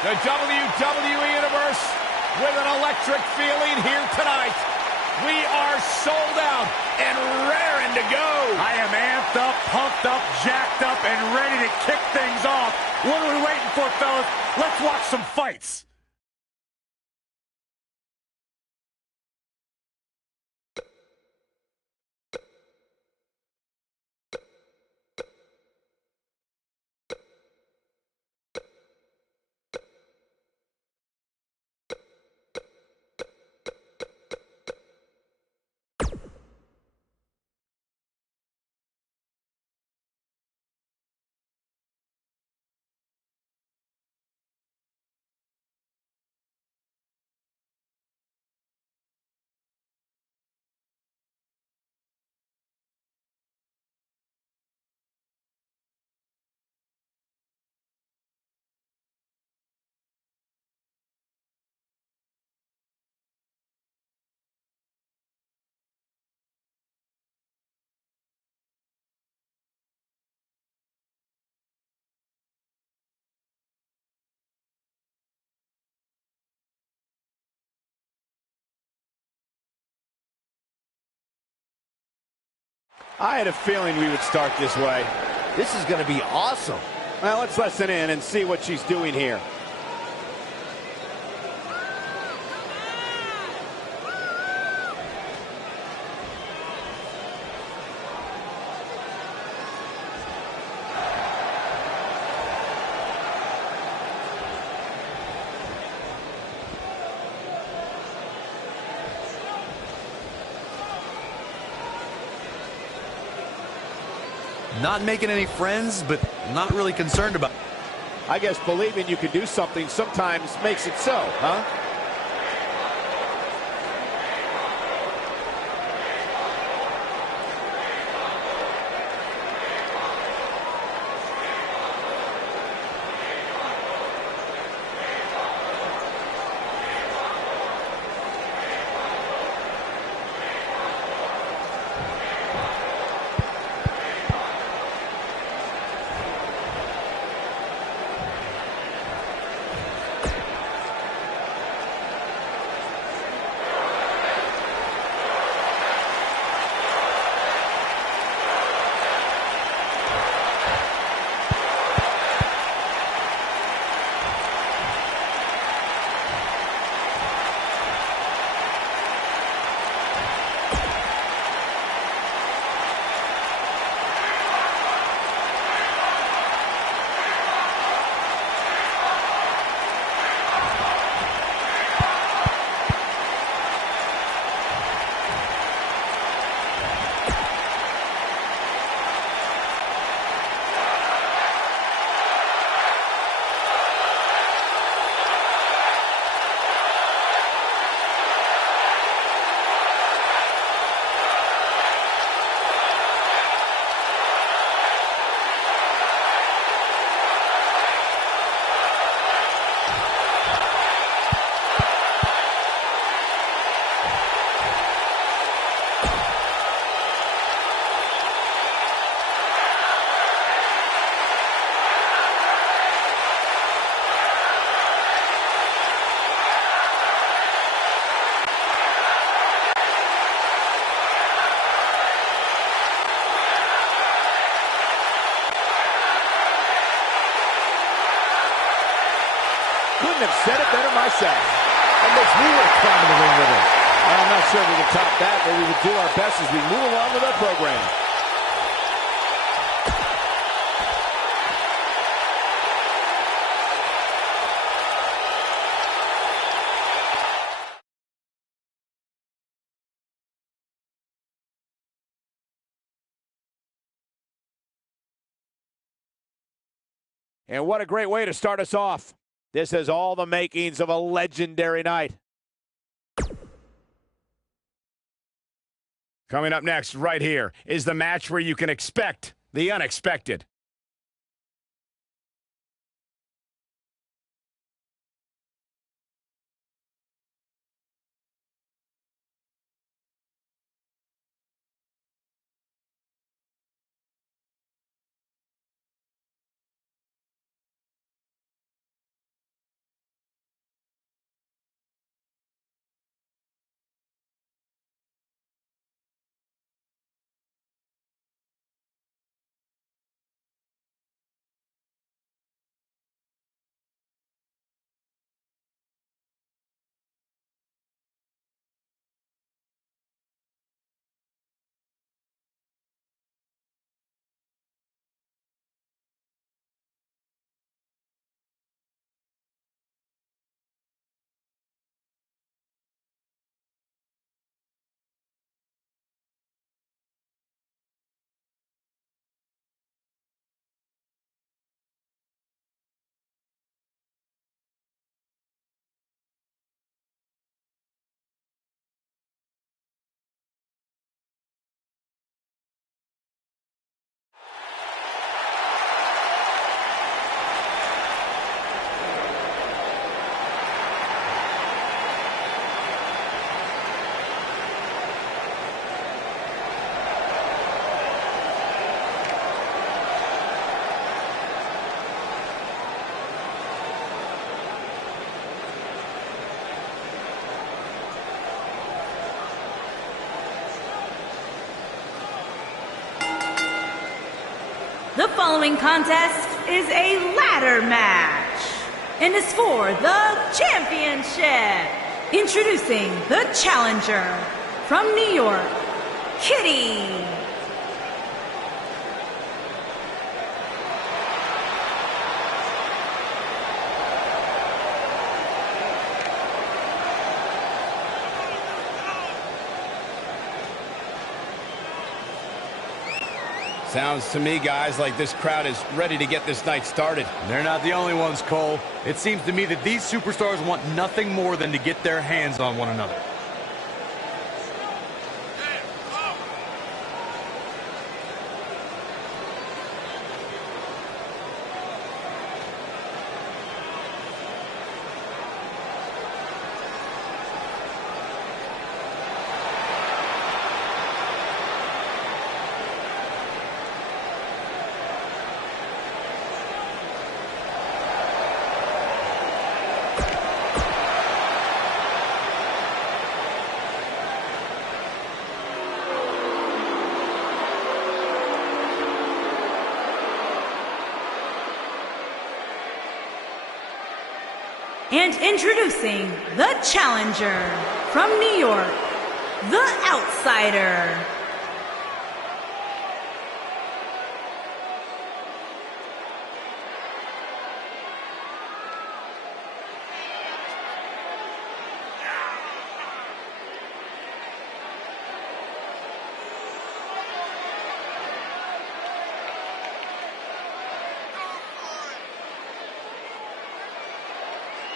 The WWE Universe with an electric feeling here tonight. We are sold out and raring to go. I am amped up, pumped up, jacked up, and ready to kick things off. What are we waiting for, fellas? Let's watch some fights. I had a feeling we would start this way. This is going to be awesome. Well, let's listen in and see what she's doing here. Not making any friends, but not really concerned about. I guess believing you can do something sometimes makes it so, huh? Couldn't have said it better myself. That makes me want to climb in the ring with her. I'm not sure we can top that, but we will do our best as we move along with our program. And what a great way to start us off. This has all the makings of a legendary night. Coming up next, right here, is the match where you can expect the unexpected. The following contest is a ladder match and is for the championship. Introducing the challenger from New York, Kitty. Sounds to me, guys, like this crowd is ready to get this night started. They're not the only ones, Cole. It seems to me that these superstars want nothing more than to get their hands on one another. And introducing the challenger from New York, the Outsider.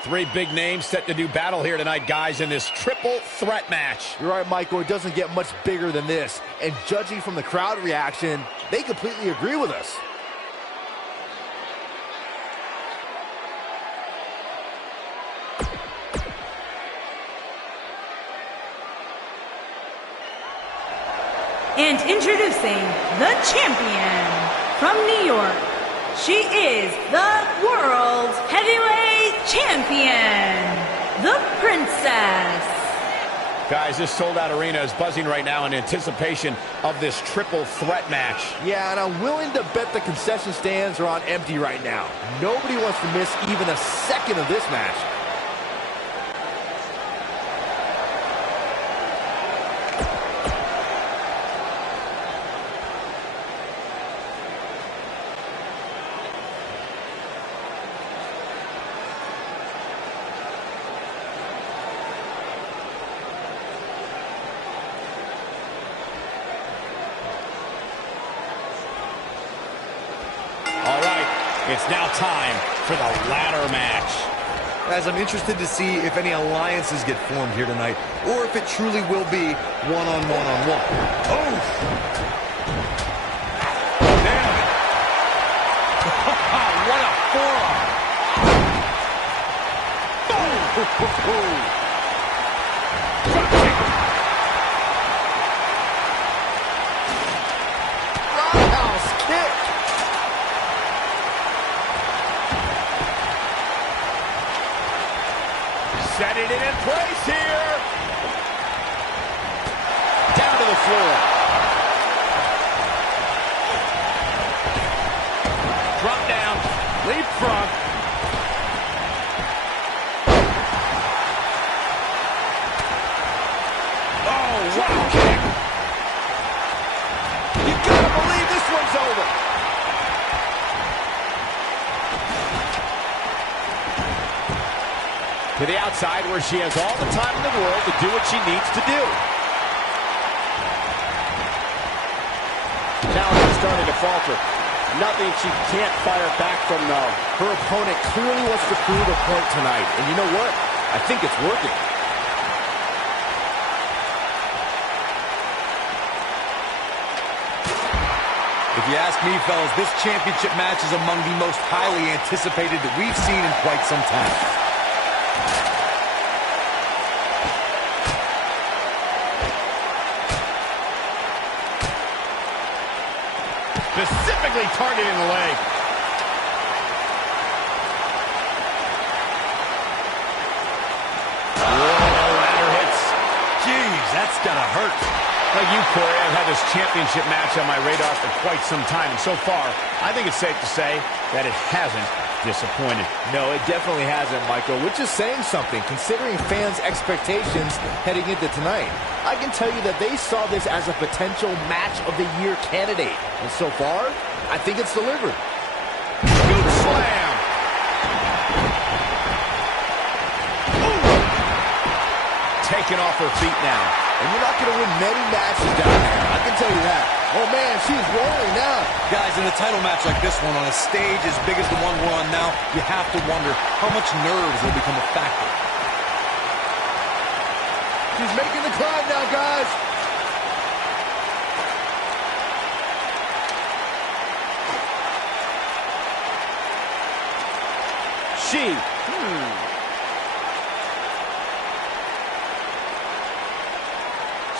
Three big names set to do battle here tonight, guys, in this triple threat match. You're right, Michael. It doesn't get much bigger than this. And judging from the crowd reaction, they completely agree with us. And introducing the champion from New York, she is the World Heavyweight Champion, the Princess. Guys, this sold-out arena is buzzing right now in anticipation of this triple threat match. Yeah, and I'm willing to bet the concession stands are on empty right now. Nobody wants to miss even a second of this match. It's now time for the ladder match. Guys, I'm interested to see if any alliances get formed here tonight, or if it truly will be one-on-one-on-one. Oh! Damn it! What a forearm! Roundhouse kick! Setting it in place here. Down to the floor. Drop down. Leapfrog. Oh, wow kick. You gotta believe this one's over. To the outside where she has all the time in the world to do what she needs to do. Challenger's starting to falter. Nothing she can't fire back from, though. Her opponent clearly wants to prove a point tonight. And you know what? I think it's working. If you ask me, fellas, this championship match is among the most highly anticipated that we've seen in quite some time. Specifically targeting the leg. Whoa, ladder hits. Jeez, that's gotta hurt. Like you, Corey, I've had this championship match on my radar for quite some time, and so far, I think it's safe to say that it hasn't disappointed. No, it definitely hasn't, Michael, which is saying something, considering fans' expectations heading into tonight. I can tell you that they saw this as a potential match of the year candidate, and so far, I think it's delivered. Good slam! Taken off her feet now. And you're not going to win many matches down there, I can tell you that. Oh, man, she's rolling now. Guys, in a title match like this one, on a stage as big as the one we're on now, you have to wonder how much nerves will become a factor. She's making the climb now, guys.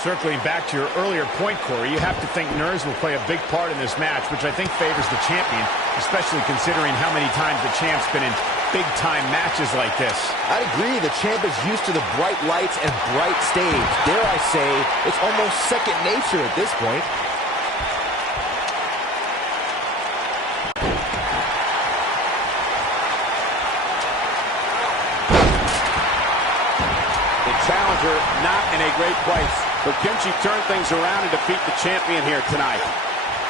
Circling back to your earlier point, Corey, you have to think nerves will play a big part in this match, which I think favors the champion, especially considering how many times the champ's been in big-time matches like this. I agree. The champ is used to the bright lights and bright stage. Dare I say, it's almost second nature at this point. The challenger not in a great place. But can she turn things around and defeat the champion here tonight?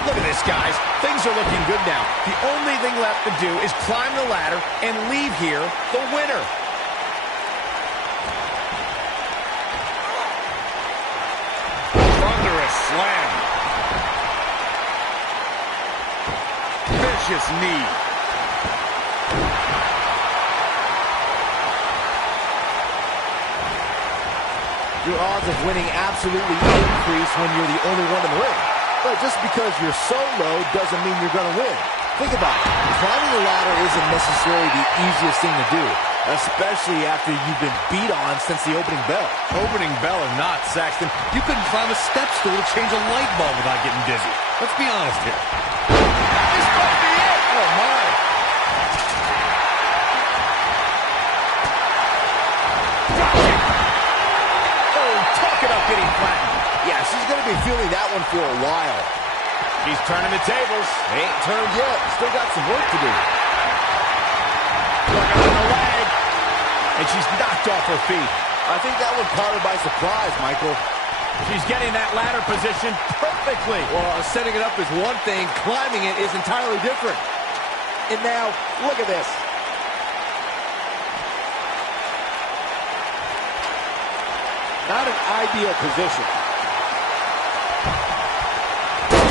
Look at this, guys. Things are looking good now. The only thing left to do is climb the ladder and leave here the winner. Thunderous slam. Vicious knee. Your odds of winning absolutely increase when you're the only one in the ring. But just because you're so low doesn't mean you're going to win. Think about it. Climbing the ladder isn't necessarily the easiest thing to do, especially after you've been beat on since the opening bell. Opening bell or not, Saxton, you couldn't climb a step stool to change a light bulb without getting dizzy. Let's be honest here. This might be it. Oh, my. About getting flattened. Yeah, she's going to be feeling that one for a while. She's turning the tables. They ain't turned yet. Still got some work to do. Working on the leg. And she's knocked off her feet. I think that one caught her by surprise, Michael. She's getting that ladder position perfectly. Well, setting it up is one thing. Climbing it is entirely different. And now, look at this. Not an ideal position.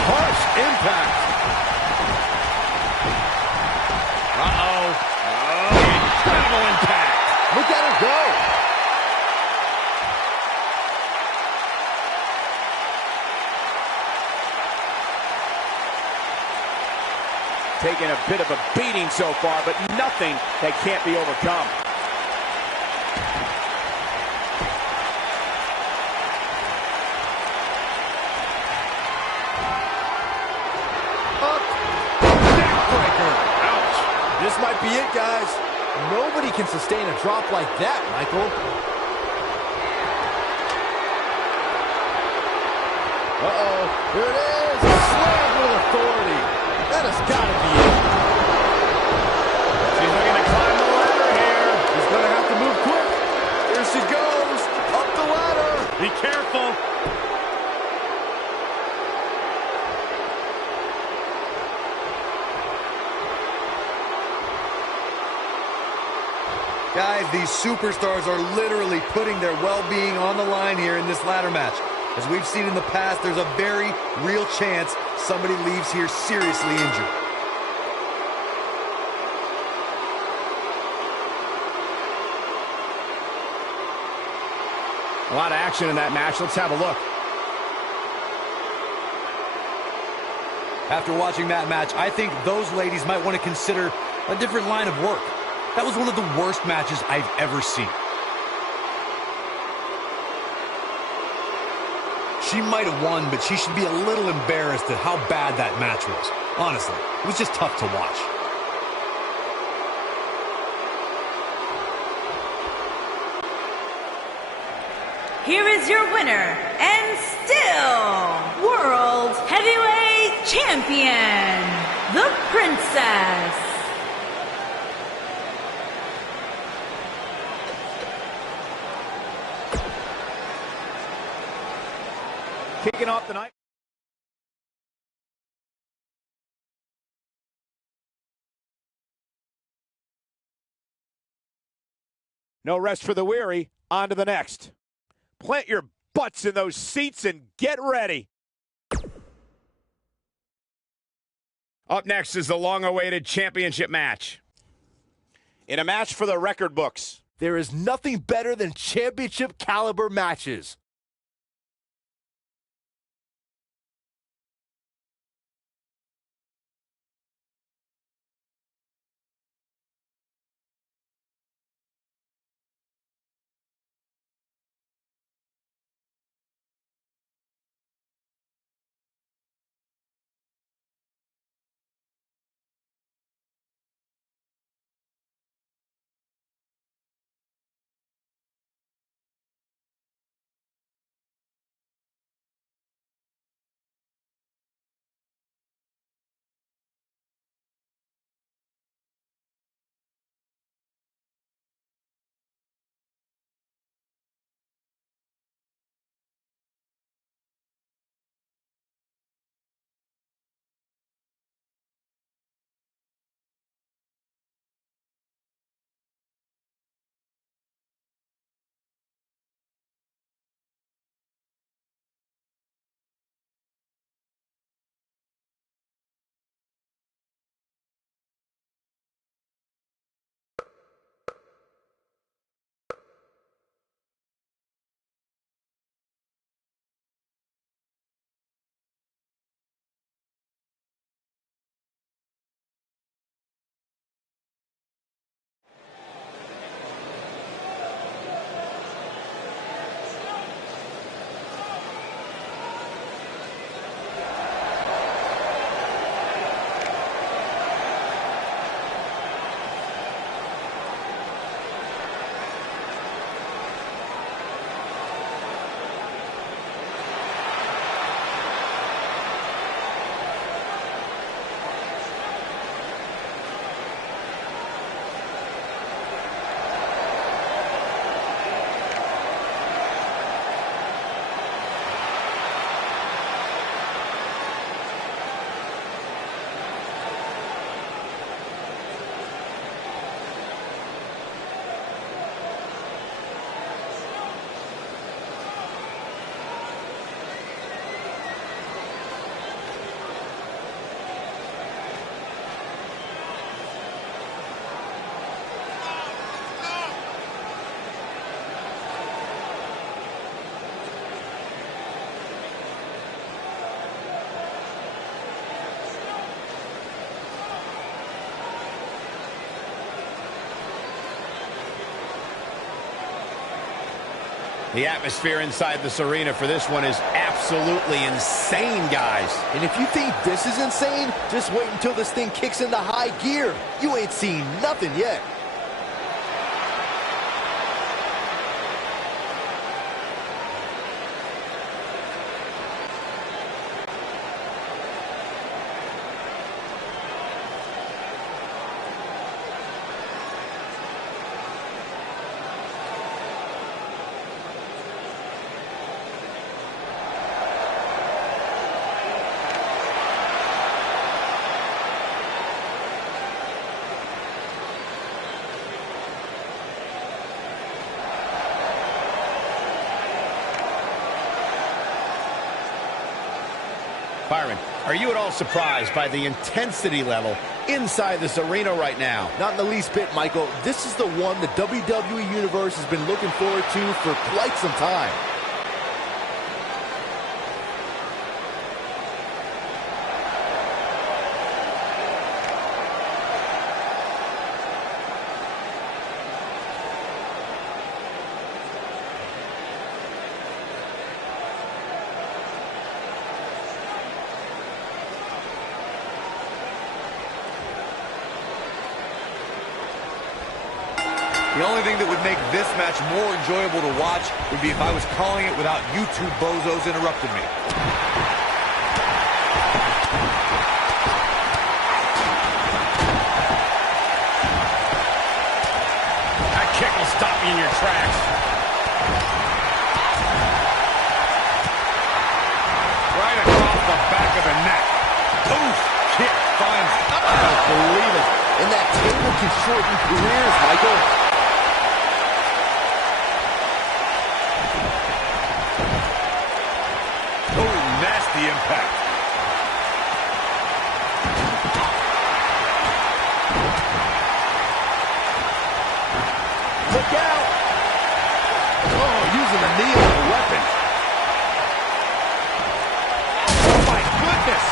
Harsh impact. Uh-oh. Incredible impact. Look at her go. Taking a bit of a beating so far, but nothing that can't be overcome. This might be it, guys. Nobody can sustain a drop like that, Michael. Uh-oh. Here it is. Slam with authority. That has got to be it. She's looking to climb the ladder here. She's going to have to move quick. Here she goes. Up the ladder. Be careful. Guys, these superstars are literally putting their well-being on the line here in this ladder match. As we've seen in the past, there's a very real chance somebody leaves here seriously injured. A lot of action in that match. Let's have a look. After watching that match, I think those ladies might want to consider a different line of work. That was one of the worst matches I've ever seen. She might have won, but she should be a little embarrassed at how bad that match was. Honestly, it was just tough to watch. here is your winner and still World Heavyweight Champion, the Princess. Kicking off the night. No rest for the weary. On to the next. Plant your butts in those seats and get ready. Up next is the long-awaited championship match. In a match for the record books. There is nothing better than championship caliber matches. The atmosphere inside this arena for this one is absolutely insane, guys. And if you think this is insane, just wait until this thing kicks into high gear. You ain't seen nothing yet. Byron, are you at all surprised by the intensity level inside this arena right now? Not in the least bit, Michael. This is the one the WWE Universe has been looking forward to for quite some time. The only thing that would make this match more enjoyable to watch would be if I was calling it without you two bozos interrupting me. That kick will stop you in your tracks. Right across the back of the neck. Oof! Kick finds. I don't believe it. And that table can shorten careers, Michael. Oh, nasty impact. Look out! Oh, using the knee as a weapon. Oh, my goodness!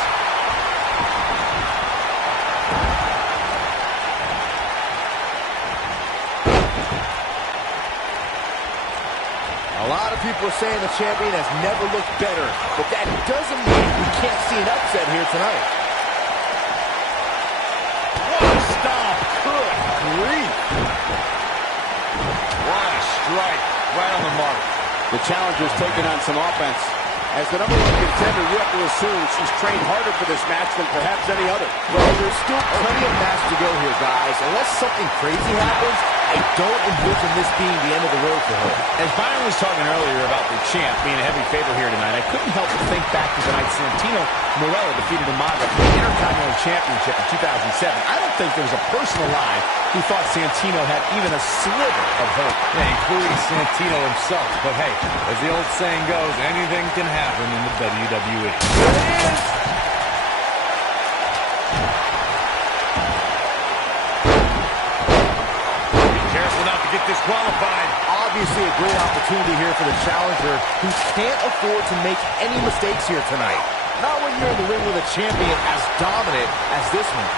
A lot of people are saying the champion has never looked better, but that doesn't mean we can't see an upset here tonight. What a stomp! Good grief! What a strike! Right on the mark. The challenger's taking on some offense. As the number one contender, you have to assume she's trained harder for this match than perhaps any other. Well, there's still plenty of match to go here, guys. Unless something crazy happens, I don't envision this being the end of the road for her. As Byron was talking earlier about the champ being a heavy favorite here tonight, I couldn't help but think back to the night Santino Marella defeated Umaga for the Intercontinental Championship in 2007. I don't think there was a person alive who thought Santino had even a sliver of hope. Yeah, including Santino himself. But hey, as the old saying goes, anything can happen in the WWE. There it is! Be careful not to get disqualified. Obviously a great opportunity here for the challenger, who can't afford to make any mistakes here tonight. Not when you're in the ring with a champion as dominant as this one.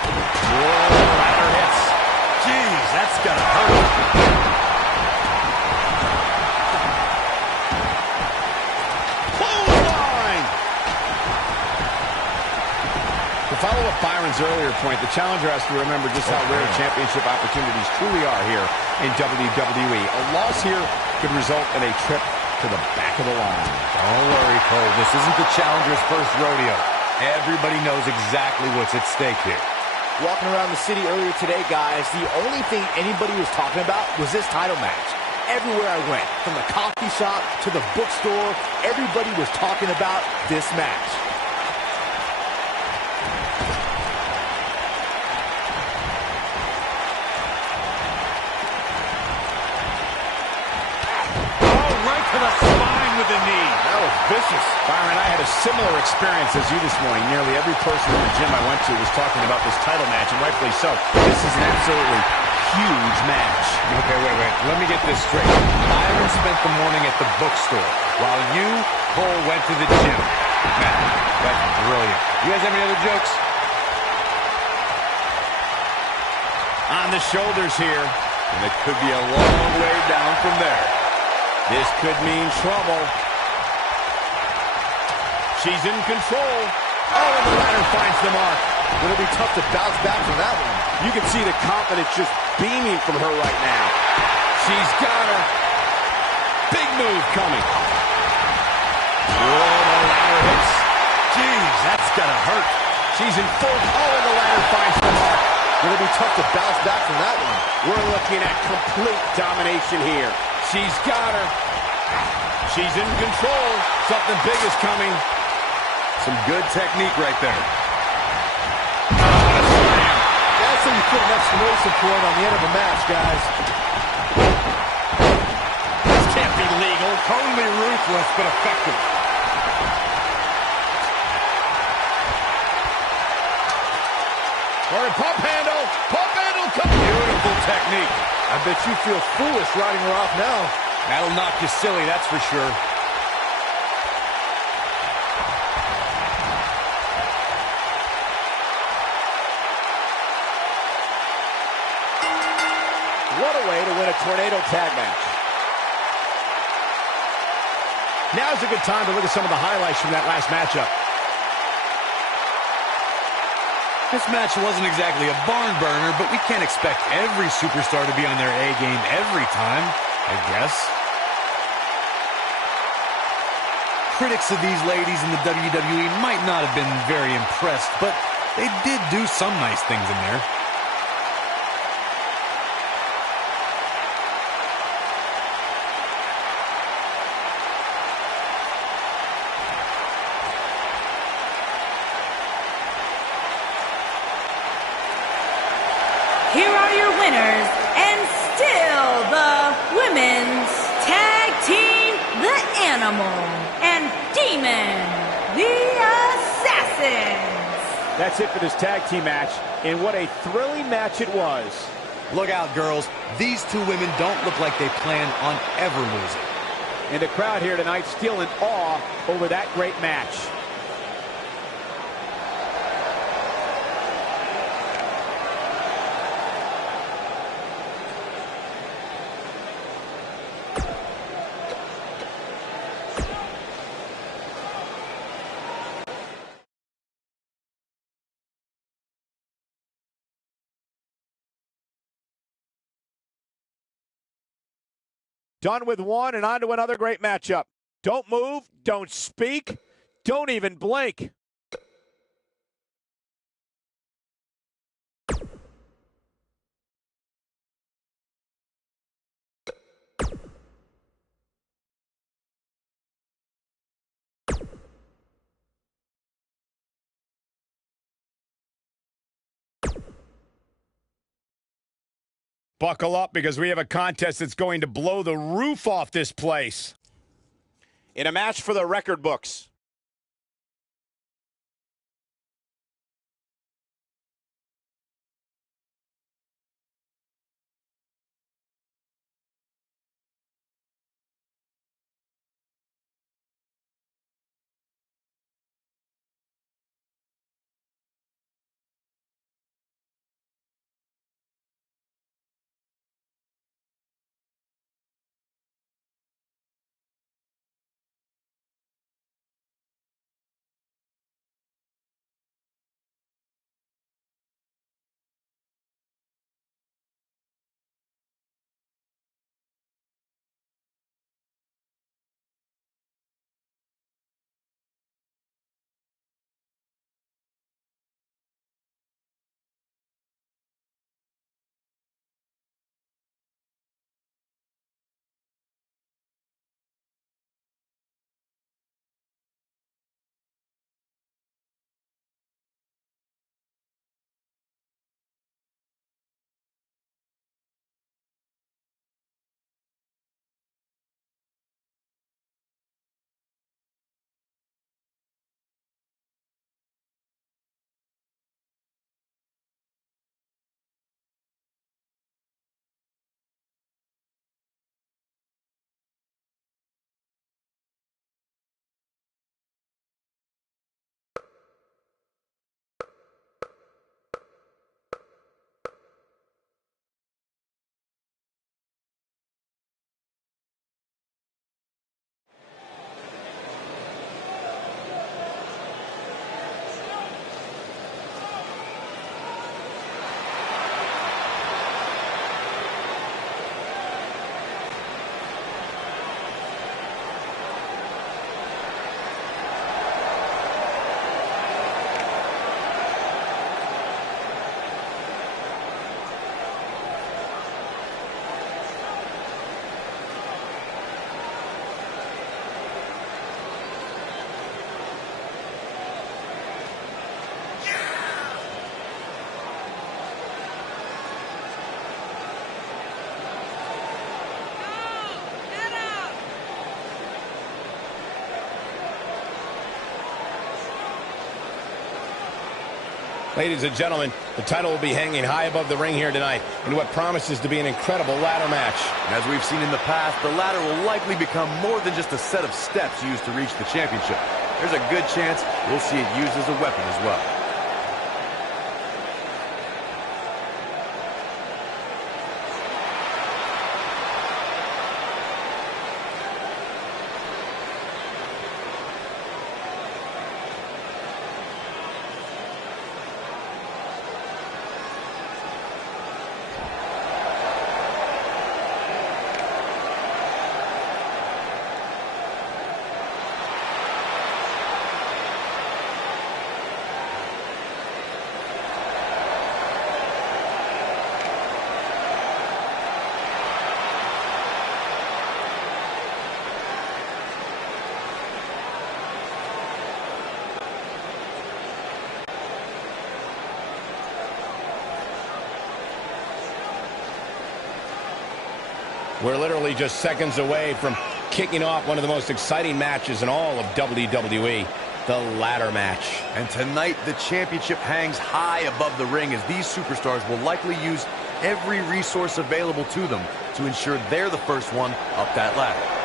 Whoa, ladder hits. Jeez, that's gonna hurt. Clothesline! To follow up Byron's earlier point, the challenger has to remember just how rare championship opportunities truly are here in WWE. A loss here could result in a trip to the back of the line. Don't worry, Cole. This isn't the challenger's first rodeo. Everybody knows exactly what's at stake here. Walking around the city earlier today, guys, the only thing anybody was talking about was this title match. Everywhere I went, from the coffee shop to the bookstore, everybody was talking about this match. Oh, right to the spine with the knee. That was vicious. Byron, I had a similar experience as you this morning. Nearly every person in the gym I went to was talking about this title match, and rightfully so. This is an absolutely huge match. Okay, wait. Let me get this straight. Byron spent the morning at the bookstore, while you, Cole, went to the gym. Man, that's brilliant. You guys have any other jokes? On the shoulders here. And it could be a long way down from there. This could mean trouble. She's in control. Oh, and the ladder finds the mark. It'll be tough to bounce back from that one. You can see the confidence just beaming from her right now. She's got her. Big move coming. Whoa, the ladder hits. Jeez, that's gonna hurt. She's in full. Oh, and the ladder finds the mark. It'll be tough to bounce back from that one. We're looking at complete domination here. She's got her. She's in control. Something big is coming. Some good technique right there. That's how you put an exclamation point on the end of a match, guys. This can't be legal. Totally ruthless, but effective. Or a pump handle. Pump handle coming. Beautiful technique. I bet you feel foolish riding her off now. That'll knock you silly, that's for sure. What a way to win a tornado tag match. Now's a good time to look at some of the highlights from that last matchup. This match wasn't exactly a barn burner, but we can't expect every superstar to be on their A game every time, I guess. Critics of these ladies in the WWE might not have been very impressed, but they did do some nice things in there. Here are your winners, and still the Women's Tag Team, The Animal and Demon, the Assassins. That's it for this tag team match, and what a thrilling match it was. Look out, girls. These two women don't look like they plan on ever losing. And the crowd here tonight still in awe over that great match. Done with one and on to another great matchup. Don't move, don't speak, don't even blink. Buckle up because we have a contest that's going to blow the roof off this place. In a match for the record books. Ladies and gentlemen, the title will be hanging high above the ring here tonight in what promises to be an incredible ladder match. As we've seen in the past, the ladder will likely become more than just a set of steps used to reach the championship. There's a good chance we'll see it used as a weapon as well. We're literally just seconds away from kicking off one of the most exciting matches in all of WWE, the ladder match. And tonight, the championship hangs high above the ring as these superstars will likely use every resource available to them to ensure they're the first one up that ladder.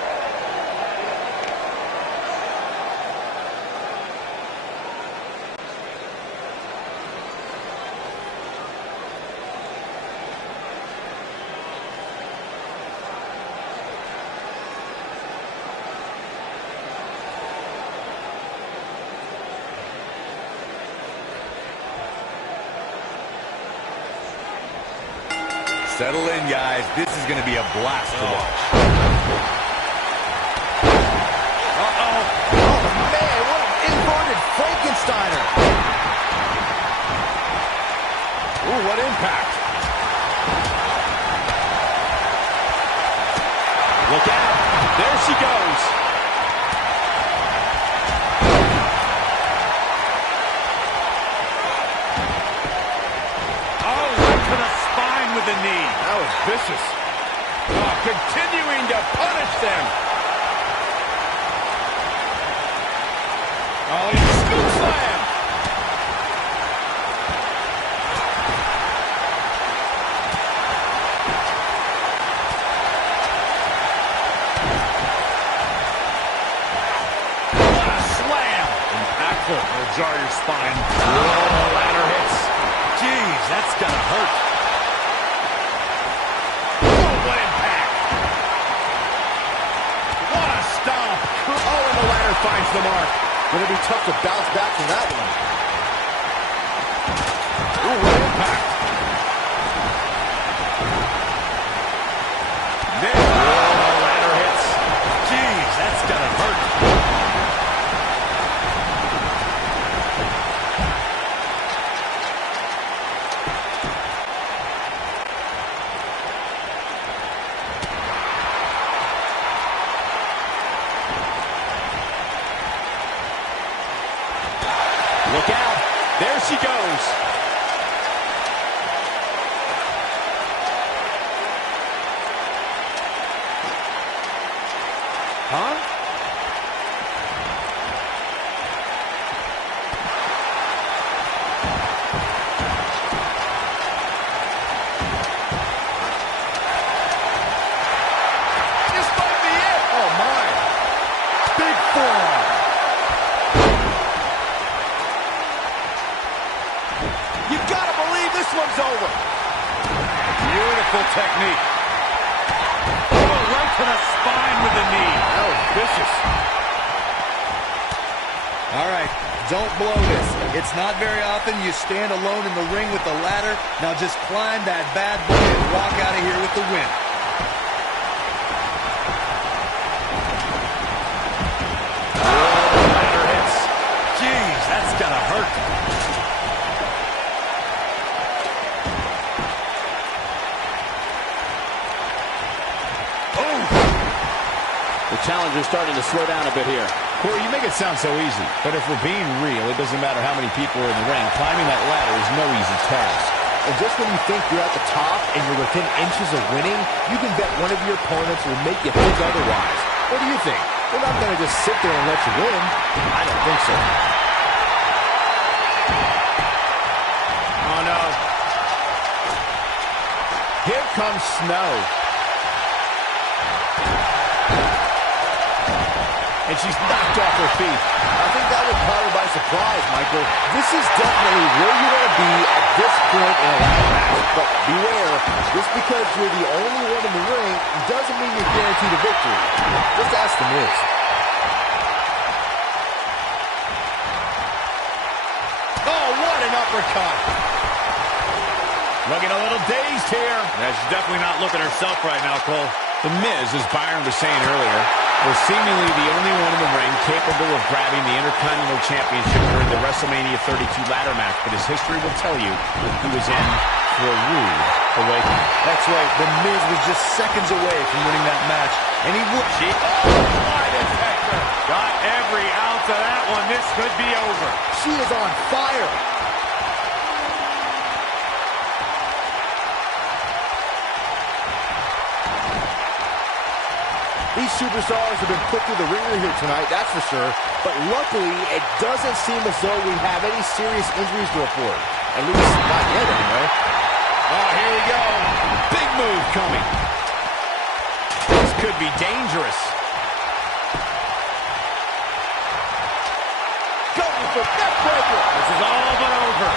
Settle in, guys. This is going to be a blast to watch. Uh-oh. Oh, man, what an inverted Frankensteiner. Ooh, what impact. Look out. There she goes. With the knee. That was vicious. Oh, continuing to punish them. Oh, he scoop slam. What a slam. Impactful. It'll jar your spine. Oh, ladder hits. Jeez, that's gonna hurt. What impact! What a stomp! Oh, and the ladder finds the mark. Gonna be tough to bounce back from that one. Ooh, what impact! There, oh, the ladder hits. Jeez, that's gonna hurt. Look out. There she goes. Huh? This might be it. Oh, my. Big forearm. You gotta believe this one's over. Beautiful technique. Oh, right to the spine with the knee. That was vicious. All right, don't blow this. It's not very often you stand alone in the ring with the ladder. Now just climb that bad boy and walk out of here with the win. Oh, the ladder hits. Jeez, that's gonna hurt. The challenger's starting to slow down a bit here. Corey, you make it sound so easy, but if we're being real, it doesn't matter how many people are in the ring. Climbing that ladder is no easy task. And just when you think you're at the top and you're within inches of winning, you can bet one of your opponents will make you think otherwise. What do you think? They're not going to just sit there and let you win. I don't think so. Oh, no. Here comes Snow. And she's knocked off her feet. I think that would caught her by surprise, Michael. This is definitely where you want to be at this point in a ladder match. But beware, just because you're the only one in the ring doesn't mean you're guaranteed a victory. Just ask the Miz. Oh, what an uppercut. Looking a little dazed here. Yeah, she's definitely not looking herself right now, Cole. The Miz, as Byron was saying earlier, was seemingly the only one in the ring capable of grabbing the Intercontinental Championship during the WrestleMania 32 ladder match, but his history will tell you he was in for a rude awakening. That's right. The Miz was just seconds away from winning that match, and he would. Got every ounce of that one. This could be over. She is on fire. These superstars have been put through the ringer here tonight, that's for sure. But luckily, it doesn't seem as though we have any serious injuries to report. At least not yet, anyway. Oh, here we go. Big move coming. This could be dangerous. Going for neckbreaker. This is all but over.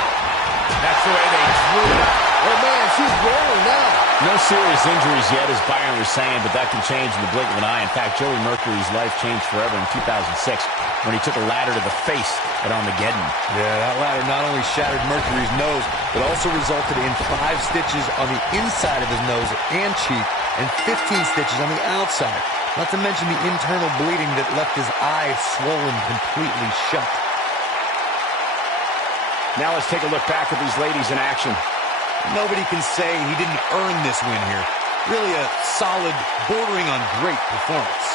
That's the way they drew it up. Oh, man, she's rolling now. No serious injuries yet, as Byron was saying, but that can change in the blink of an eye. In fact, Joey Mercury's life changed forever in 2006 when he took a ladder to the face at Armageddon. Yeah, that ladder not only shattered Mercury's nose, but also resulted in 5 stitches on the inside of his nose and cheek and 15 stitches on the outside. Not to mention the internal bleeding that left his eye swollen completely shut. Now let's take a look back at these ladies in action. Nobody can say he didn't earn this win here. Really a solid, bordering on great performance.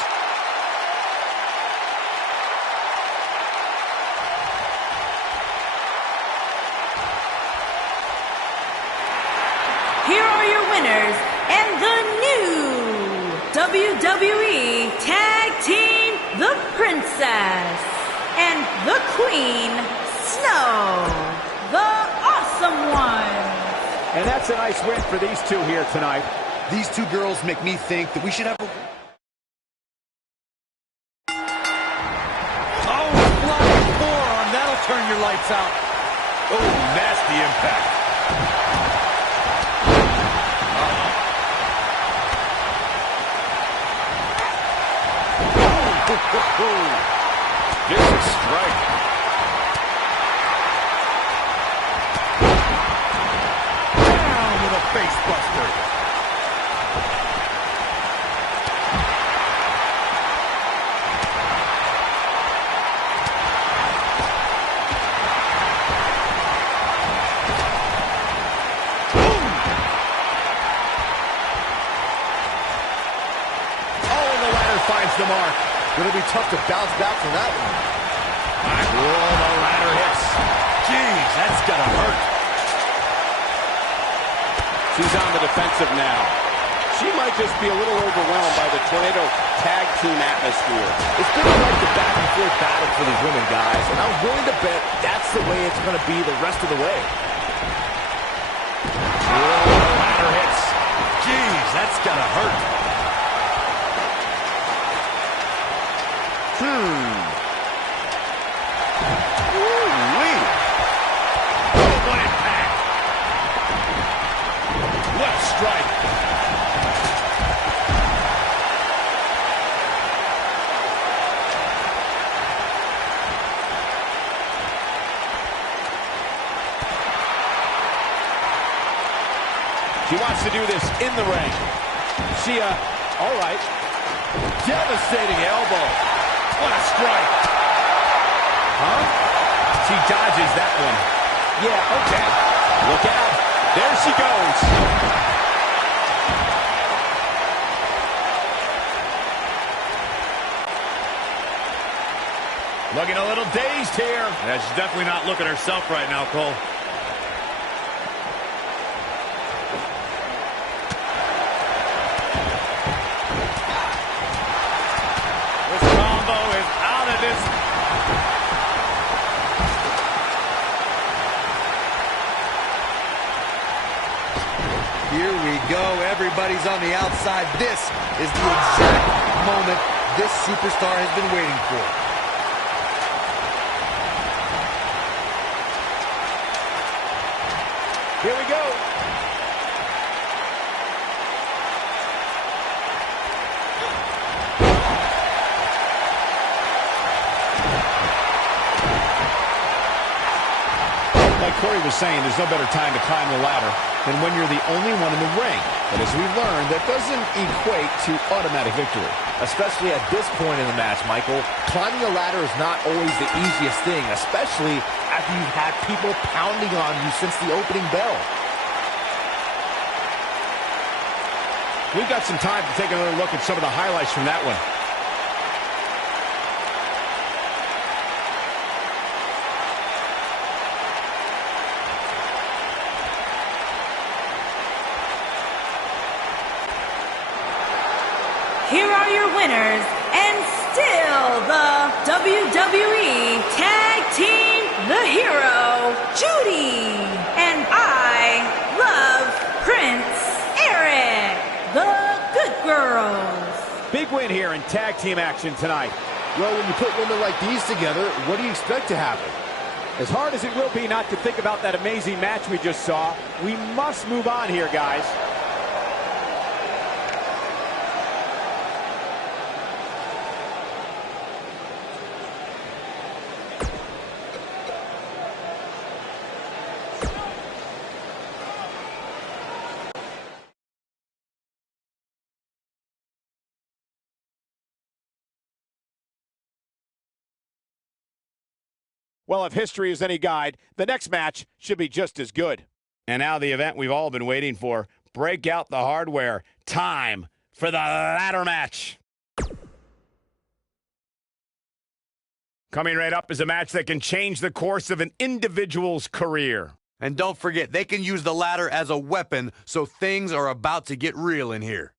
Here are your winners and the new WWE Tag Team, The Princess and the Queen, Snow, the Awesome One. And that's a nice win for these two here tonight. These two girls make me think that we should have a... Oh, flying forearm. That'll turn your lights out. Oh, nasty impact. Vicious strike. Down with a face buster. Finds the mark. Gonna be tough to bounce back from that one. Whoa, the ladder hits. Jeez, that's gotta hurt. She's on the defensive now. She might just be a little overwhelmed by the Tornado tag team atmosphere. It's been like the back and forth battle for these women, guys, and I'm willing to bet that's the way it's gonna be the rest of the way. Whoa, the ladder hits. Jeez, that's gotta hurt. Ooh-wee. Oh, what impact. What a strike. She wants to do this in the ring. She, all right. Devastating elbow. What a strike. Huh? She dodges that one. Yeah, okay. Look out. There she goes. Looking a little dazed here. Yeah, she's definitely not looking herself right now, Cole. Here we go. Everybody's on the outside. This is the exact moment this superstar has been waiting for. Here we go. Like Corey was saying, there's no better time to climb the ladder than when you're the only one in the ring. But as we've learned, that doesn't equate to automatic victory. Especially at this point in the match, Michael. Climbing a ladder is not always the easiest thing, especially after you've had people pounding on you since the opening bell. We've got some time to take another look at some of the highlights from that one. here are your winners, and still the WWE Tag Team The Hero, Judy, and I love Prince Eric, the Good Girls. Big win here in tag team action tonight. Well, when you put women like these together, what do you expect to happen? As hard as it will be not to think about that amazing match we just saw, we must move on here, guys. Well, if history is any guide, the next match should be just as good. And now the event we've all been waiting for. Break out the hardware. Time for the ladder match. Coming right up is a match that can change the course of an individual's career. And don't forget, they can use the ladder as a weapon, so things are about to get real in here.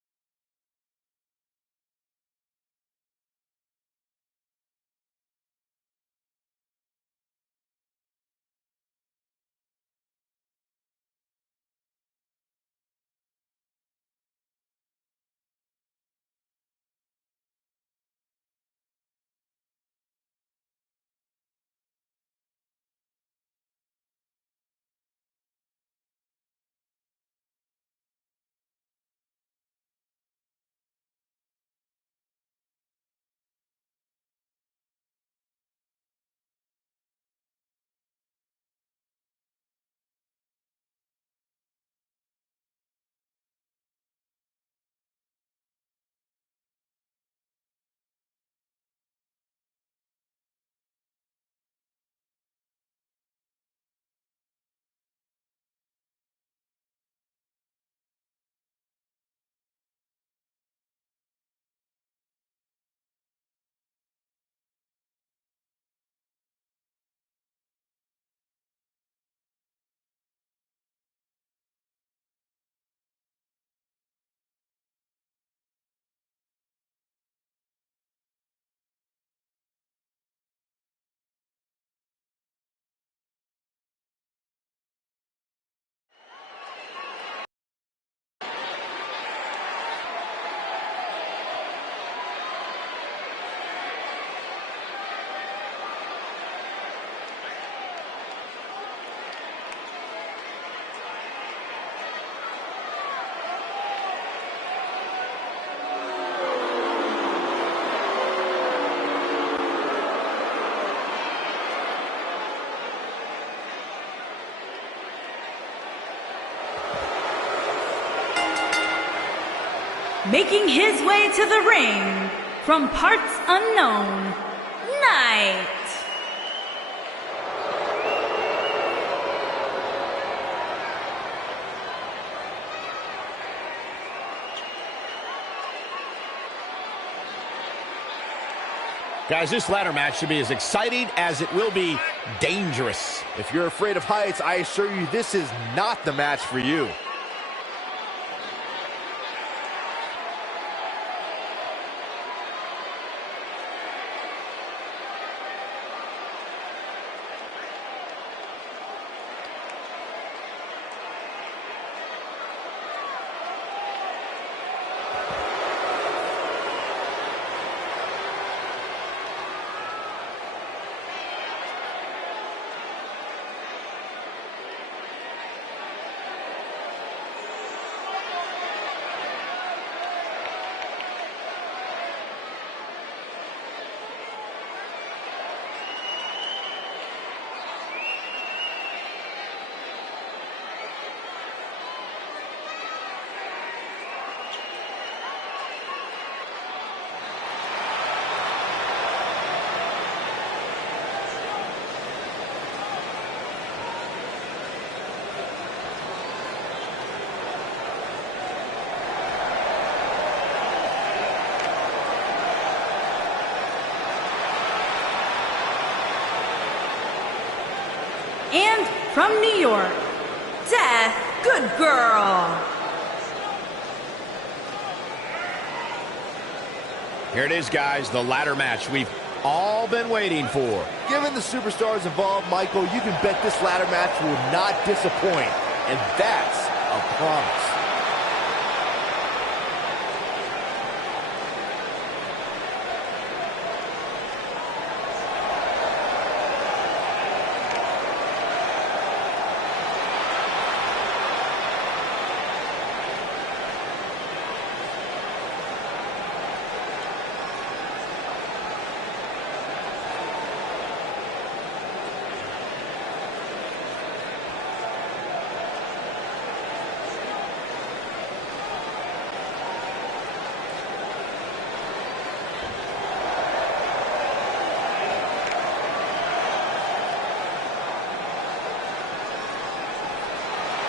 Making his way to the ring from parts unknown, Knight. Guys, this ladder match should be as exciting as it will be dangerous. If you're afraid of heights, I assure you this is not the match for you. And from New York, Death Good Girl. Here it is, guys, the ladder match we've all been waiting for. Given the superstars involved, Michael, you can bet this ladder match will not disappoint. And that's a promise.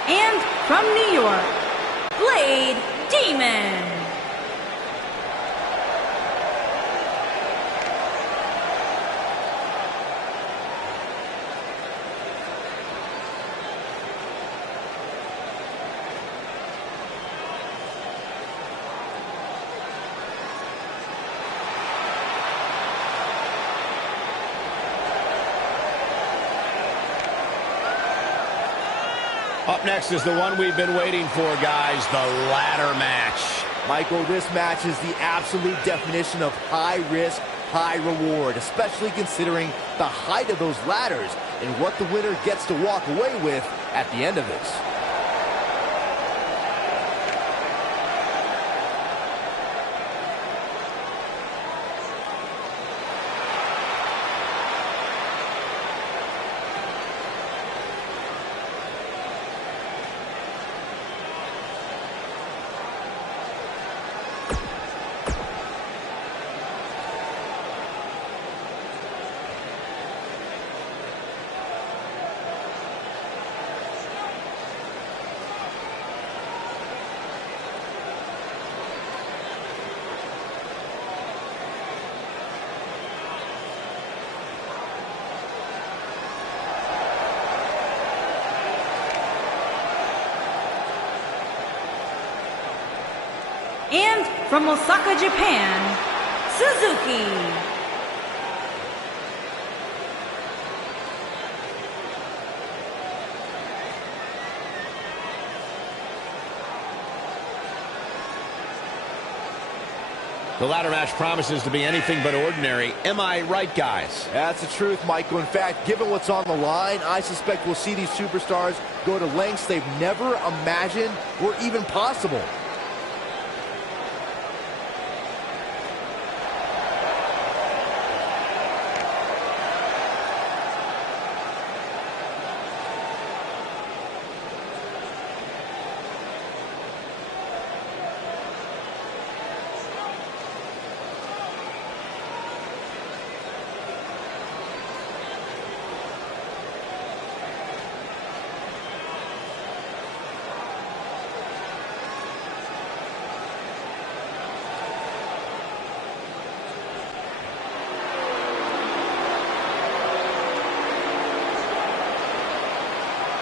And from New York, Blade Demon. Up next is the one we've been waiting for, guys, the ladder match. Michael, this match is the absolute definition of high risk, high reward, especially considering the height of those ladders and what the winner gets to walk away with at the end of this. And from Osaka, Japan, Suzuki. The ladder match promises to be anything but ordinary. Am I right, guys? That's the truth, Michael. In fact, given what's on the line, I suspect we'll see these superstars go to lengths they've never imagined were even possible.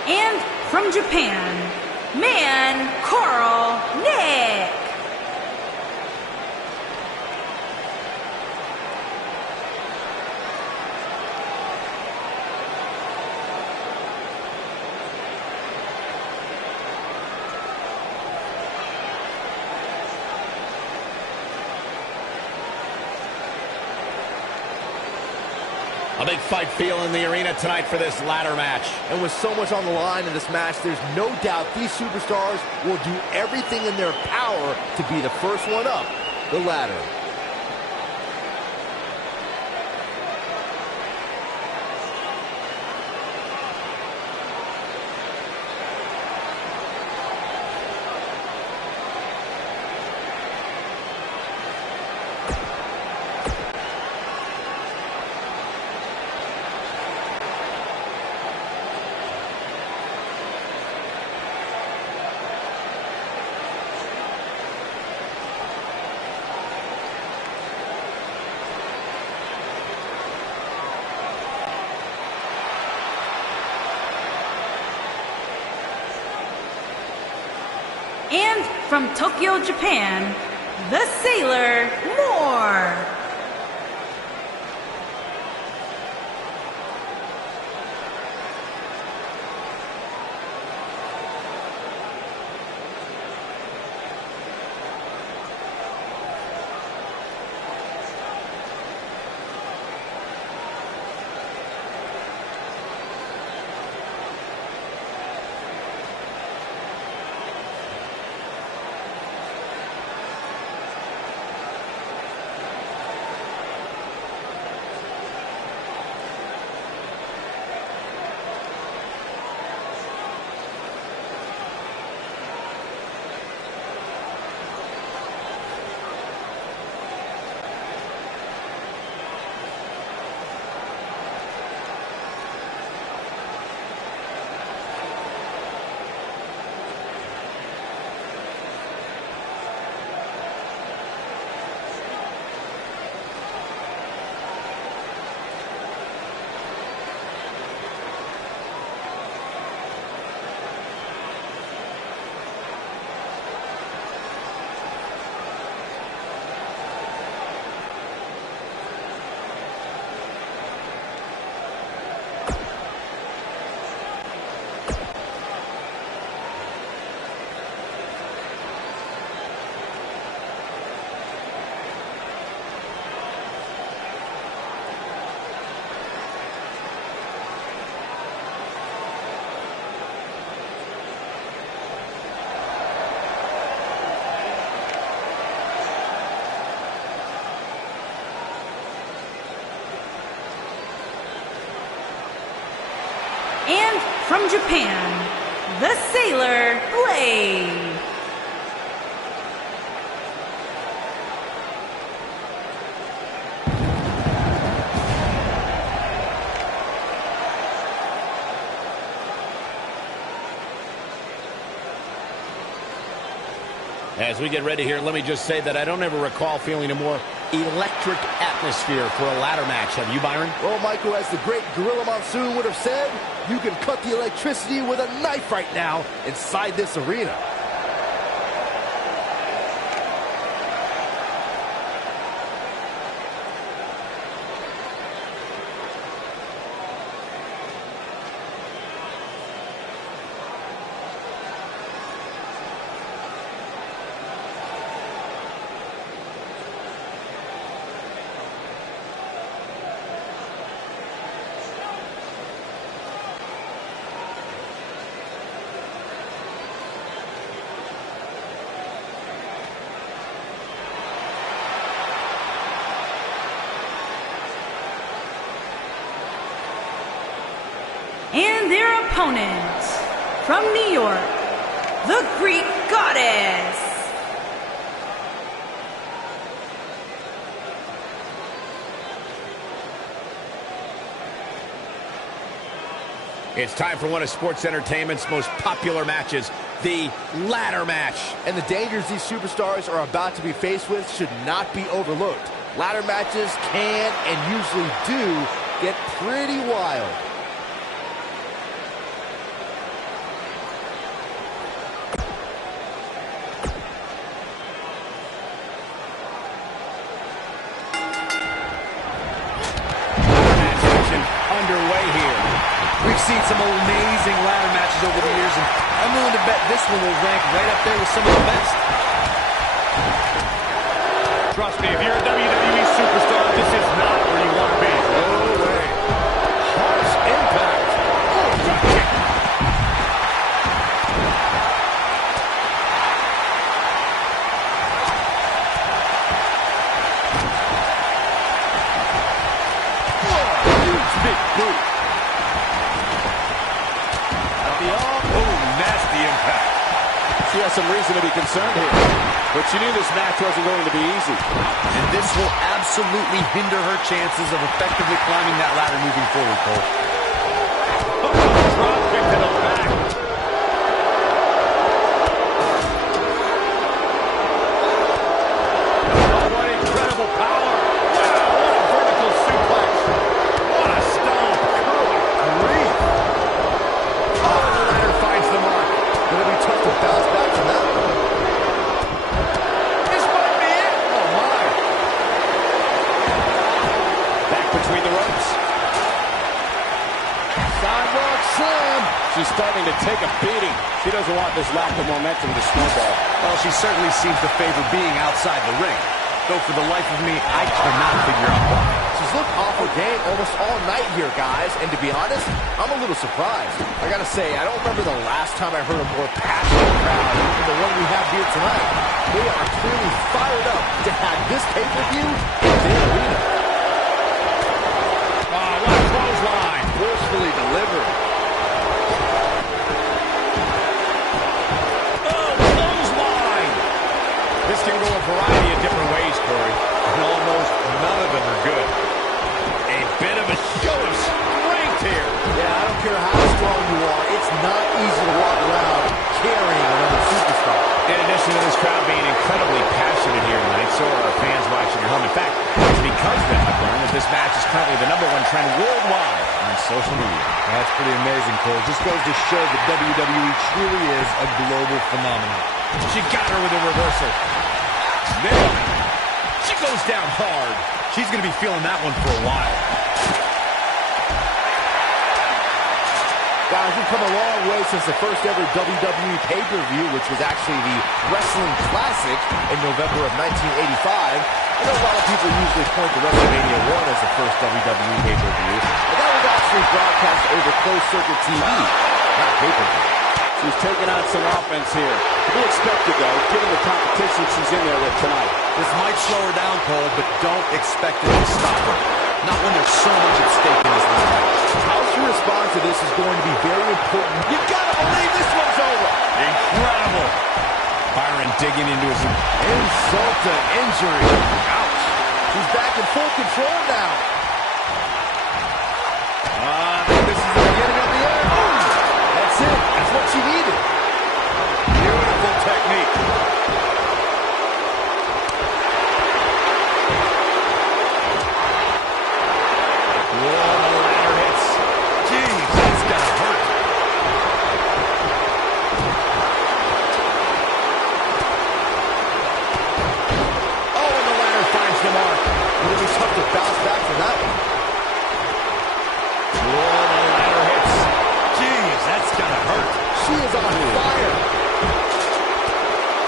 And from Japan, Man Coral Nick. A big fight feel in the arena tonight for this ladder match. And with so much on the line in this match, there's no doubt these superstars will do everything in their power to be the first one up the ladder. And from Tokyo, Japan, the Sailor Moore. And from Japan, the Sailor Blade. As we get ready here, let me just say that I don't ever recall feeling a more electric atmosphere for a ladder match. Have you, Byron? Well, Michael, as the great Gorilla Monsoon would have said, you can cut the electricity with a knife right now inside this arena. And their opponent, from New York, the Greek Goddess. It's time for one of sports entertainment's most popular matches, the ladder match. And the dangers these superstars are about to be faced with should not be overlooked. Ladder matches can and usually do get pretty wild. Underway here. We've seen some amazing ladder matches over the years, and I'm willing to bet this one will rank right up there with some of the best. Trust me, if you're a WWE superstar, this is not where you want to be. No way. Harsh impact. Drop kick. Huge big boot. Nasty impact. She has some reason to be concerned here, but she knew this match wasn't going to be easy. And this will absolutely hinder her chances of effectively climbing that ladder moving forward, Cole. Drop kick to the back. Oh, what incredible power. Wow, what a vertical suplex. What a stomp. Good grief. Oh, the ladder finds the mark. Gonna be tough to bounce back from that one. This might be it. Oh my. Back between the ropes. Sidewalk slam. She's starting to take a beating. She doesn't want this lack of momentum to snowball. Well, she certainly seems to favor being outside the ring. Though for the life of me, I cannot figure out why. She's looked off her game almost all night here, guys. And to be honest, I'm a little surprised. I gotta say, I don't remember the last time I heard a more passionate crowd than the one we have here tonight. They are clearly fired up to have this pay-per-view in their arena. Oh, what a clothesline. Forcefully delivered. Oh, clothesline. This can go a variety of different ways, Corey. And almost none of them are good. A bit of a show of strength here. Yeah, I don't care how strong you are. It's not easy to walk around carrying another superstar. In addition to this crowd being incredibly passionate here tonight, so are our fans watching at home. In fact, it's because of them, I've learned that this match is currently the #1 trend worldwide on social media. That's pretty amazing, Cole. Just goes to show that WWE truly is a global phenomenon. She got her with a reversal. Nailed it. She goes down hard. She's going to be feeling that one for a while. Guys, we've come a long way since the first ever WWE pay-per-view, which was actually the Wrestling Classic in November of 1985. I know a lot of people usually point to WrestleMania 1 as the first WWE pay-per-view, but that was actually broadcast over closed-circuit TV, not pay-per-view. She's taking on some offense here. To be expected, though, given the competition she's in there with tonight. This might slow her down, Cole, but don't expect it to stop her. not when there's so much at stake in this match. How she responds to this is going to be very important. You gotta believe this one's over. Incredible. Byron digging into his insult to injury. Ouch. He's back in full control now. This is the beginning of the end. That's it. That's what she needed. Beautiful technique. Whoa, the ladder hits. Jeez, that's gonna hurt. Oh, and the ladder finds the mark. It'll be tough to bounce back from that one. Whoa, the ladder hits. Jeez, that's gonna hurt. She is on fire.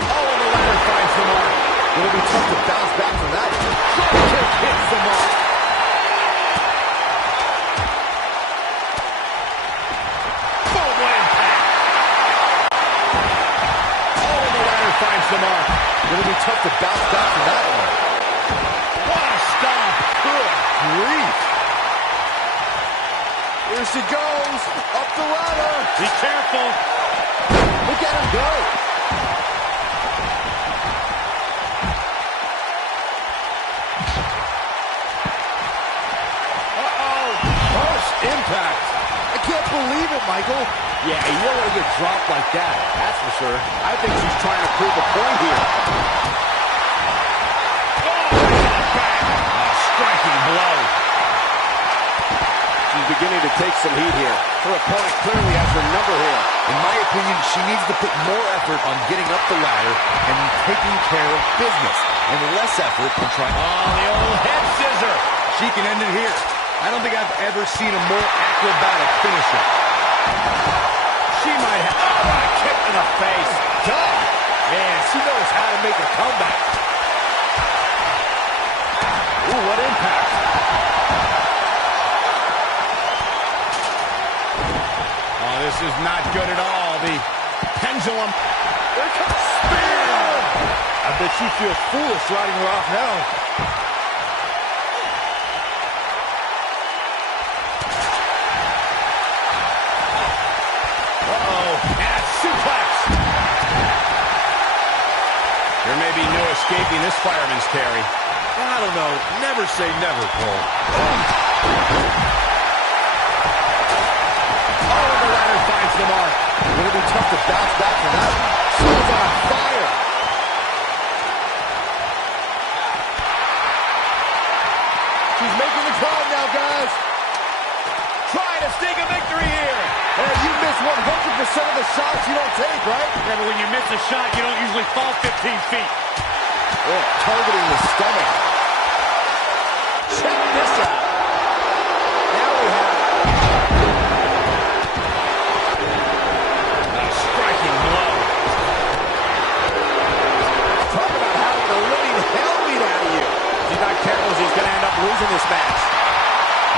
Oh, and the ladder finds the mark. It'll be tough to bounce back from that one. Drop kick hits the mark. Boom, what impact. Oh, and the ladder finds the mark. It'll be tough to bounce back from that one. What a stomp. Good grief. Here she goes. Up the ladder. Be careful. Look at him go. Uh-oh. Harsh impact. I can't believe it, Michael. Yeah, you don't want to get dropped like that, that's for sure. I think she's trying to prove a point here. A striking blow. She's beginning to take some heat here. Her opponent clearly has her number here. In my opinion, she needs to put more effort on getting up the ladder and taking care of business, and less effort on trying. Oh, the old head scissor. She can end it here. I don't think I've ever seen a more acrobatic finisher. She might have. Oh, what a kick to the face. God. Man, she knows how to make a comeback. Ooh, what impact. Oh, this is not good at all. The pendulum. There comes spear. I bet she feels foolish riding her off now. Suplex. There may be no escaping this fireman's carry. I don't know. Never say never, Cole. Oh, and the ladder finds the mark. It'll be tough to bounce back from that one. She's on fire. She's making the climb now, guys. Trying to sneak a victory here. And you miss 100% of the shots you don't take, right? Yeah, but when you miss a shot, you don't usually fall 15 feet. Oh, targeting the stomach. Check this out. Now we have A striking blow. talk about having the living hell beat out of you. If he's not careful, he's going to end up losing this match.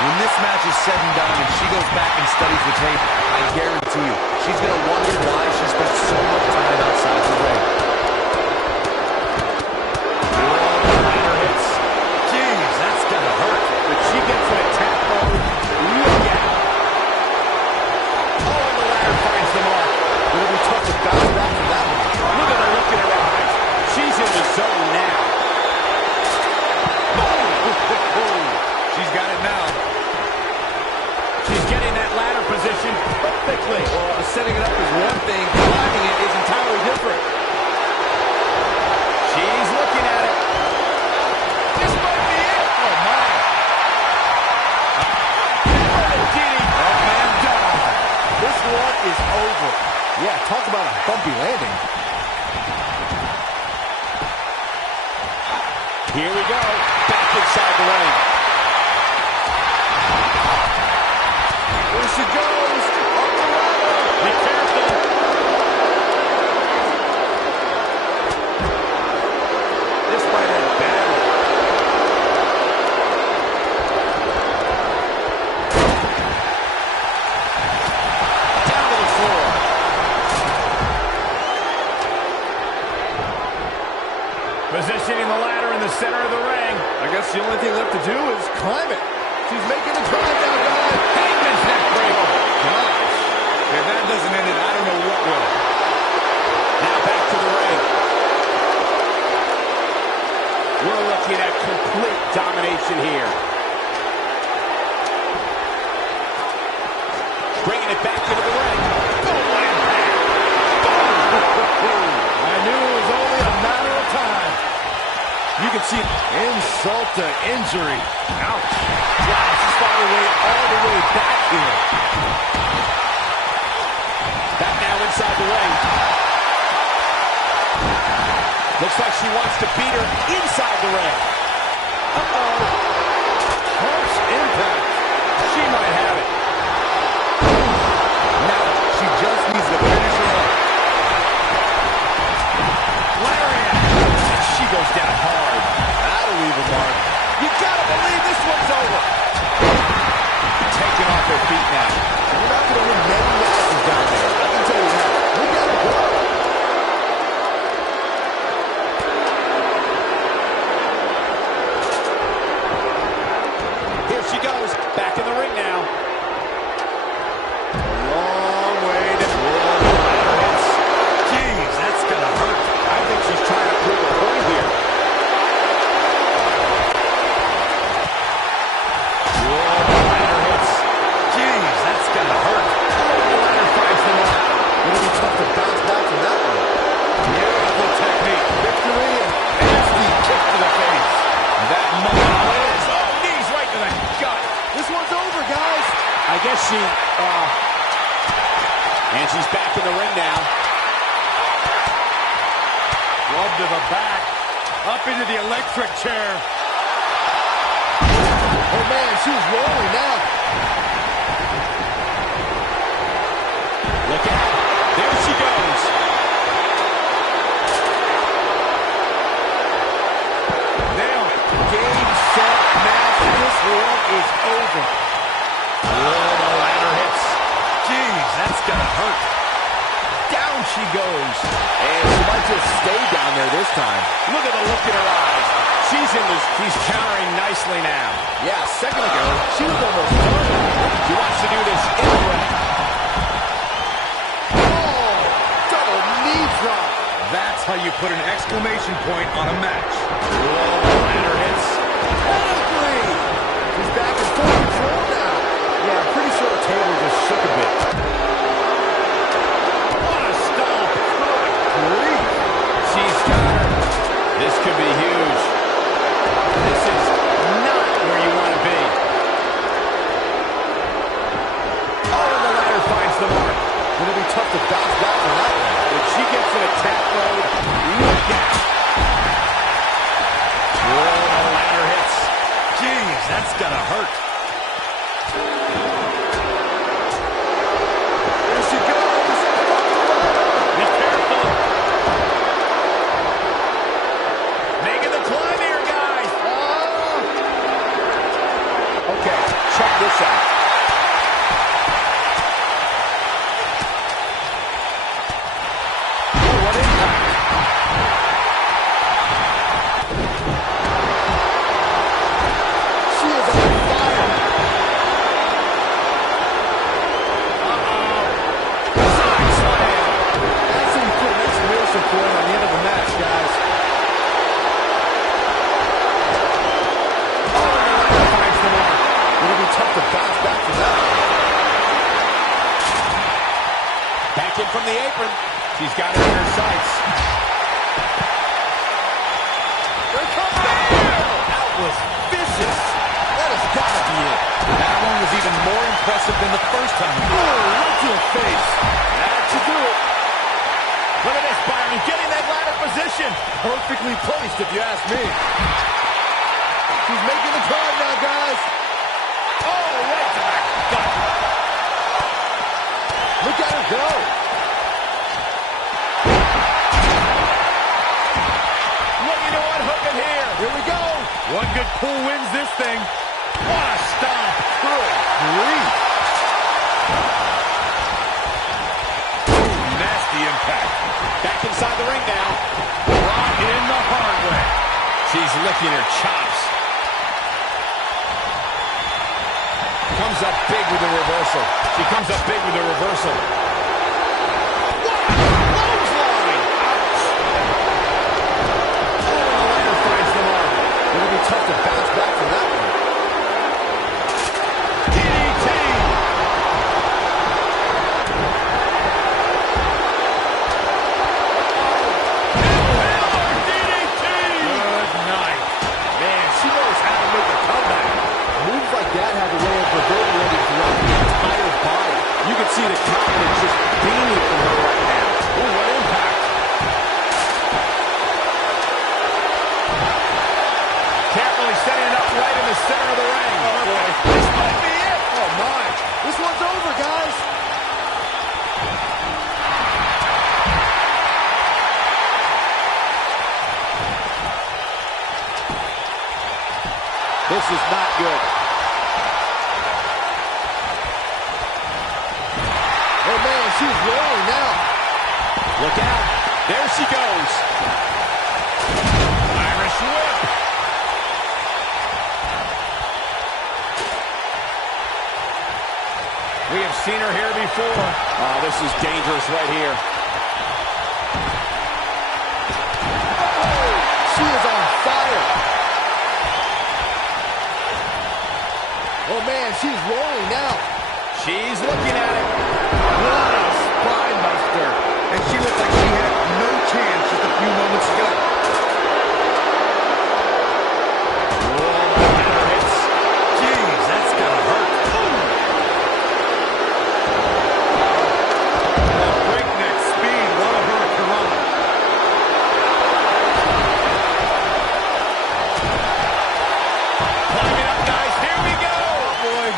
When this match is said and done and she goes back and studies the tape, I guarantee you, she's going to wonder why she spent so much time outside the ring. Ladder hits. Jeez, that's going to hurt. But she gets an attack mode. Look at it. Oh, and the ladder finds the mark. It'll be tough to bounce back from that one. Look at the look in her eyes. She's in the zone now. She's got it now. She's getting that ladder position perfectly. Well, setting it up is one thing. Climbing it is entirely different. She's looking at it. This might be it. Oh, my. Oh, man, down. This one is over. Yeah, talk about a bumpy landing. Here we go. Back inside the ring. There she goes. Up the ladder. Be careful. This might end badly. Down to the floor. Positioning the ladder in the center of the ring. I guess the only thing left to do is climb it. She's making the climb now, guys. Hangman's neck breaker. Gosh. If that doesn't end it, I don't know what will. Now back to the ring. We're looking at complete domination here. Bringing it back into the ring. I knew it was only a matter of time. You can see insult to injury. Ouch. Wow, she's finding her way all the way back here. Back now inside the ring. Looks like she wants to beat her inside the ring. Uh-oh. Harsh impact. She might have it. Now she just needs to finish her up. Lariat. And she goes down hard. That'll leave a mark. You gotta believe this one's over. Taking off her feet now. You're not going to win many matches down there. I can tell you that. We got to go. Here she goes. Back in the ring now. A long way to go. Jeez, that's gonna hurt. I think she's trying to prove a point here. Jeez, that's gonna hurt. The ladder finds the mark. It'll be tough to bounce back from that one. Beautiful technique. Victory and nasty kick to the face. That moment is. Oh, knees right to the gut. This one's over, guys. I guess she, and she's back in the ring now. Club to the back. Up into the electric chair. Oh, man, she's rolling now. Look out. There she goes. Nailed it. Game, set, match. This one is over. Oh, the ladder hits. Jeez, that's gonna hurt. Down she goes. And she might just stay down there this time. Look at the look in her eyes. She's in this. She's countering nicely now. Yeah, a second ago, she was almost done. She wants to do this in the ring. Oh, double knee drop. That's how you put an exclamation point on a match. Oh, the ladder hits. Pedigree. She's back in full control now. Yeah, I'm pretty sure the table just shook a bit. What a stomp. Good grief. She's got her. This could be huge. This is not where you want to be. Oh, and the ladder finds the mark. It'll be tough to bounce back from that one. If she gets in attack mode, look out. Oh, the ladder hits. Jeez, that's gonna hurt. There she goes. Be careful. Making the climb here, guys. Okay, check this out. Oh, what impact. She is on fire. Side slam. That's how you put an exclamation point on the end of the match, guys. Oh, and the ladder finds the mark. It'll be tough to bounce back from that one. Back in from the apron. She's got her in her sights. Here comes the nail. That was vicious. That has got to be it. That one was even more impressive than the first time. Oh, right to the face. That should do it. Look at this, Byron, getting that ladder position. Perfectly placed, if you ask me. She's making the climb now, guys. Oh, right to the gut. Look at her go. Looking to unhook it here. Here we go. One good pull wins this thing. What a stomp. Good grief. Nasty impact. Back inside the ring now. Brought in the hard way. She's licking her chops. comes up big with a reversal. She comes up big with a reversal. What? Clothesline! Ouch! Oh, the ladder finds the mark. It'll be tough to bounce back from that one. DDT! DDT! Good night. Man, she knows how to make a comeback. Moves like that have a way of reverberating throughout the entire body. You can see the confidence just beaming from her right now. Ooh, what impact! Can't really setting it up right in the center of the ring. Oh, boy. This might be it. Oh, my. This one's over, guys. This is not good. Oh, man, she's rolling now. Look out. There she goes. Irish whip. We have seen her here before. Oh, this is dangerous right here. Oh, she is on fire. Oh, man, she's rolling now. She's looking at it. What a spine buster. And she looked like she had no chance just a few moments ago. Ladder hits. Jeez, that's gotta hurt. Breakneck speed. What a hurricane. Climbing up, guys. Here we go. Boy,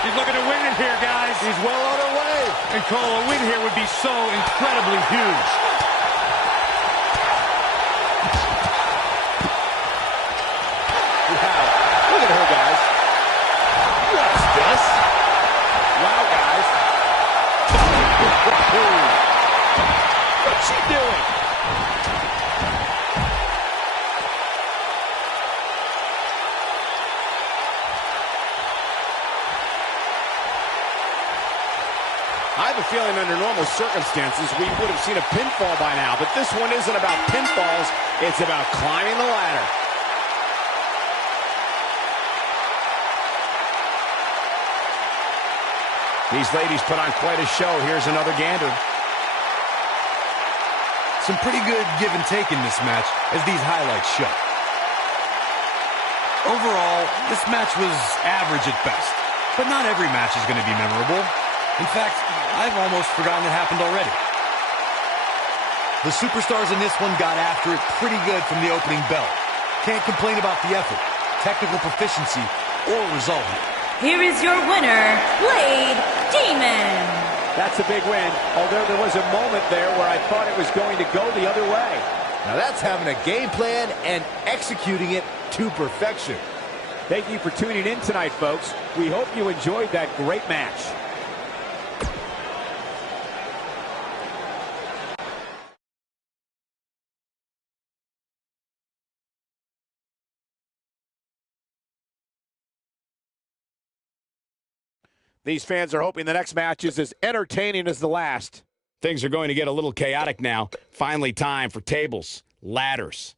she's looking to win it here, guys. She's well on her way. And Cole, a win here would be so incredibly huge. Wow. Look at her, guys. What's this? Wow, guys. What's she doing? I have a feeling under normal circumstances we would have seen a pinfall by now, but this one isn't about pinfalls, it's about climbing the ladder. These ladies put on quite a show. Here's another gander. Some pretty good give and take in this match, as these highlights show. Overall, this match was average at best, but not every match is going to be memorable. In fact, I've almost forgotten it happened already. The superstars in this one got after it pretty good from the opening bell. Can't complain about the effort, technical proficiency, or result here. Here is your winner, Blade Demon. That's a big win, although there was a moment there where I thought it was going to go the other way. Now that's having a game plan and executing it to perfection. Thank you for tuning in tonight, folks. We hope you enjoyed that great match. These fans are hoping the next match is as entertaining as the last. Things are going to get a little chaotic now. Finally time for tables, ladders,